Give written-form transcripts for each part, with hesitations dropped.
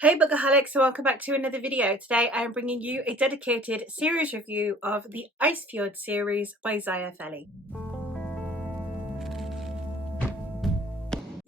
Hey Bookaholics, so welcome back to another video. Today I am bringing you a dedicated series review of the Icefjord series by Zaya Feli.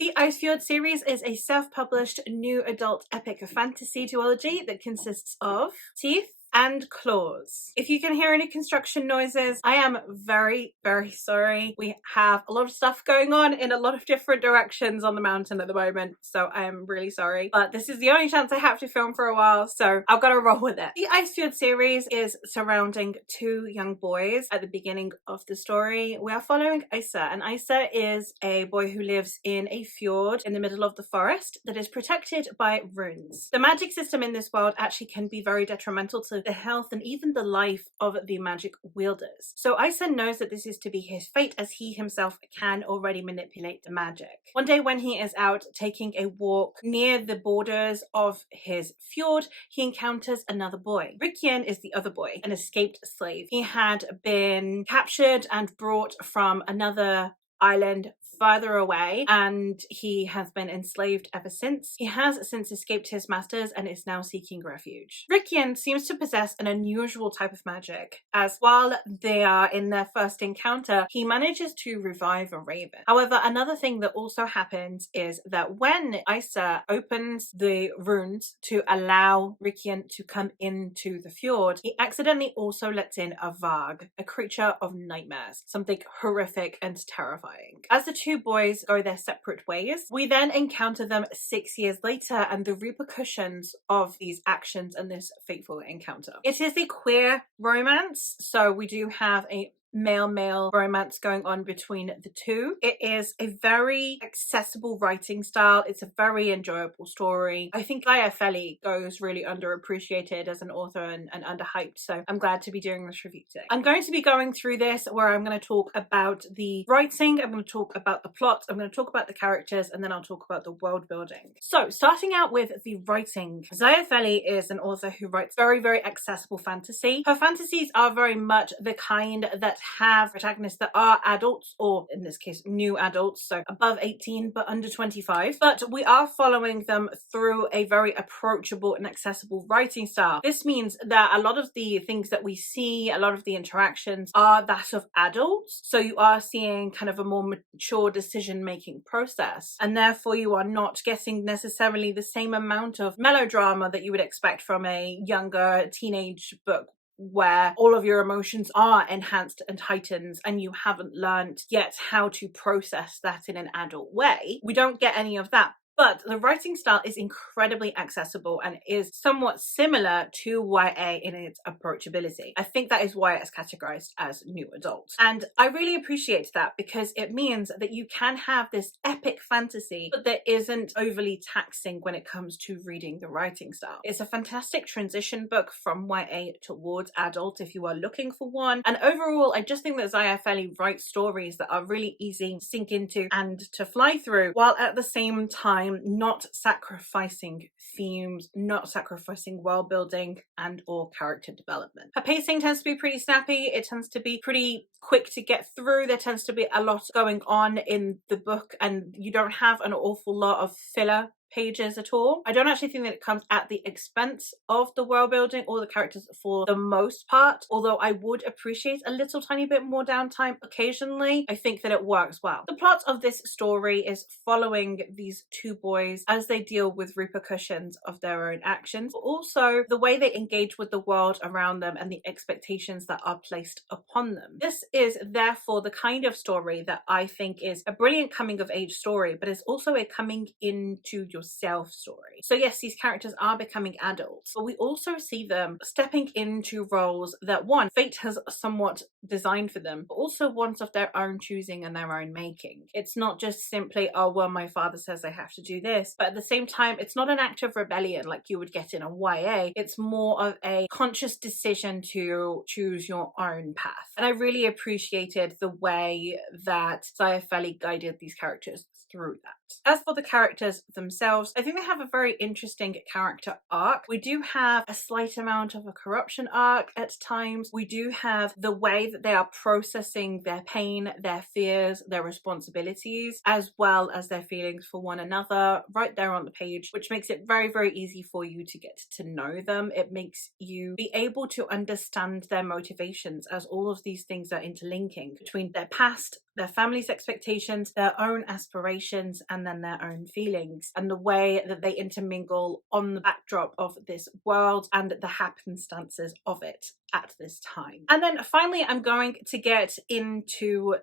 The Icefjord series is a self-published new adult epic fantasy duology that consists of Teeth and Claws. If you can hear any construction noises, I am very sorry. We have a lot of stuff going on in a lot of different directions on the mountain at the moment, so I am really sorry. But this is the only chance I have to film for a while, so I've got to roll with it. The Icefjord series is surrounding two young boys. At the beginning of the story, we are following Isa, and Isa is a boy who lives in a fjord in the middle of the forest that is protected by runes. The magic system in this world actually can be very detrimental to the health and even the life of the magic wielders. So Isa knows that this is to be his fate, as he himself can already manipulate the magic. One day when he is out taking a walk near the borders of his fjord, he encounters another boy. Rikian is the other boy, an escaped slave. He had been captured and brought from another island further away, and he has been enslaved ever since. He has since escaped his masters and is now seeking refuge. Rikian seems to possess an unusual type of magic, as while they are in their first encounter, he manages to revive a raven. However, another thing that also happens is that when Isa opens the runes to allow Rikian to come into the fjord, he accidentally also lets in a Varg, a creature of nightmares, something horrific and terrifying. As the two boys go their separate ways, we then encounter them 6 years later and the repercussions of these actions and this fateful encounter. It is a queer romance, so we do have a male-male romance going on between the two. It is a very accessible writing style. It's a very enjoyable story. I think Zaya Feli goes really underappreciated as an author and underhyped, so I'm glad to be doing this review today. I'm going to be going through this where I'm going to talk about the writing, I'm going to talk about the plot, I'm going to talk about the characters, and then I'll talk about the world building. So starting out with the writing, Zaya Feli is an author who writes very accessible fantasy. Her fantasies are very much the kind that have protagonists that are adults, or in this case new adults, so above 18 but under 25, but we are following them through a very approachable and accessible writing style. This means that a lot of the things that we see, a lot of the interactions are that of adults, so you are seeing kind of a more mature decision-making process, and therefore you are not getting necessarily the same amount of melodrama that you would expect from a younger teenage book, where all of your emotions are enhanced and heightened and you haven't learned yet how to process that in an adult way. We don't get any of that. But the writing style is incredibly accessible and is somewhat similar to YA in its approachability. I think that is why it's categorized as new adult. And I really appreciate that, because it means that you can have this epic fantasy, but that isn't overly taxing when it comes to reading the writing style. It's a fantastic transition book from YA towards adult if you are looking for one. And overall, I just think that Zaya Feli writes stories that are really easy to sink into and to fly through, while at the same time not sacrificing themes, not sacrificing world building and or character development. Her pacing tends to be pretty snappy. It tends to be pretty quick to get through. There tends to be a lot going on in the book and you don't have an awful lot of filler pages at all. I don't actually think that it comes at the expense of the world building or the characters for the most part, although I would appreciate a little tiny bit more downtime occasionally. I think that it works well. The plot of this story is following these two boys as they deal with repercussions of their own actions, but also the way they engage with the world around them and the expectations that are placed upon them. This is therefore the kind of story that I think is a brilliant coming of age story, but it's also a coming into yourself story. So yes, these characters are becoming adults, but we also see them stepping into roles that, one, fate has somewhat designed for them, but also ones of their own choosing and their own making. It's not just simply, oh well, my father says I have to do this, but at the same time it's not an act of rebellion like you would get in a YA. It's more of a conscious decision to choose your own path, and I really appreciated the way that Zaya Feli guided these characters through that. As for the characters themselves, I think they have a very interesting character arc. We do have a slight amount of a corruption arc at times. We do have the way that they are processing their pain, their fears, their responsibilities, as well as their feelings for one another right there on the page, which makes it very, very easy for you to get to know them. It makes you be able to understand their motivations, as all of these things are interlinking between their past, their family's expectations, their own aspirations, and then their own feelings, and the way that they intermingle on the backdrop of this world and the happenstances of it at this time. And then finally, I'm going to get into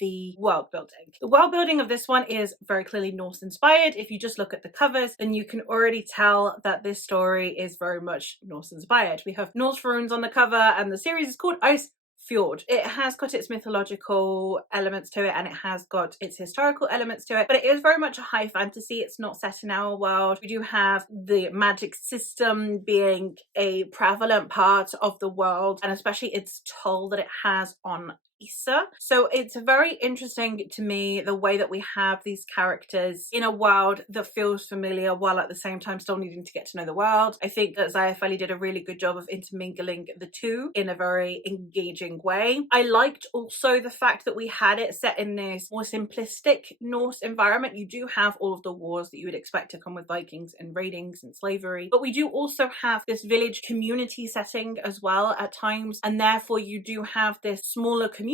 the world building. The world building of this one is very clearly Norse inspired. If you just look at the covers, then you can already tell that this story is very much Norse inspired. We have Norse runes on the cover, and the series is called Icefjord. It has got its mythological elements to it, and it has got its historical elements to it, but it is very much a high fantasy. It's not set in our world. We do have the magic system being a prevalent part of the world, and especially its toll that it has on Isa. So it's very interesting to me the way that we have these characters in a world that feels familiar while at the same time still needing to get to know the world. I think that Zaya Feli did a really good job of intermingling the two in a very engaging way. I liked also the fact that we had it set in this more simplistic Norse environment. You do have all of the wars that you would expect to come with Vikings and raidings and slavery, but we do also have this village community setting as well at times, and therefore you do have this smaller communities,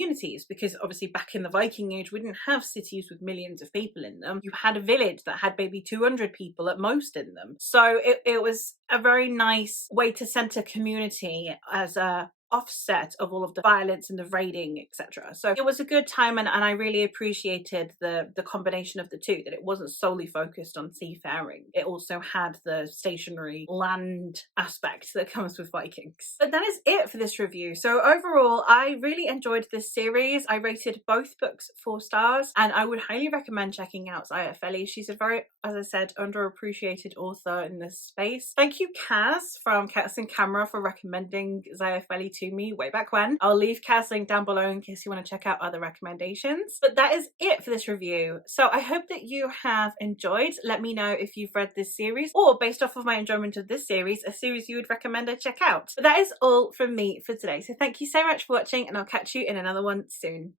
because obviously back in the Viking Age we didn't have cities with millions of people in them. You had a village that had maybe 200 people at most in them. So it was a very nice way to center community as a offset of all of the violence and the raiding, etc. So it was a good time, and I really appreciated the combination of the two, that it wasn't solely focused on seafaring. It also had the stationary land aspect that comes with Vikings. But that is it for this review. So overall, I really enjoyed this series. I rated both books 4 stars, and I would highly recommend checking out Zaya Feli. She's a very, as I said, underappreciated author in this space. Thank you, Kaz from Cats and Camera, for recommending Zaya Feli to me way back when. I'll leave Kaz's link down below in case you want to check out other recommendations. But that is it for this review. So I hope that you have enjoyed. Let me know if you've read this series, or based off of my enjoyment of this series, a series you would recommend I check out. But that is all from me for today. So thank you so much for watching, and I'll catch you in another one soon.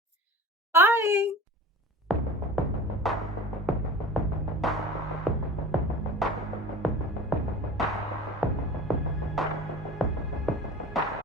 Bye!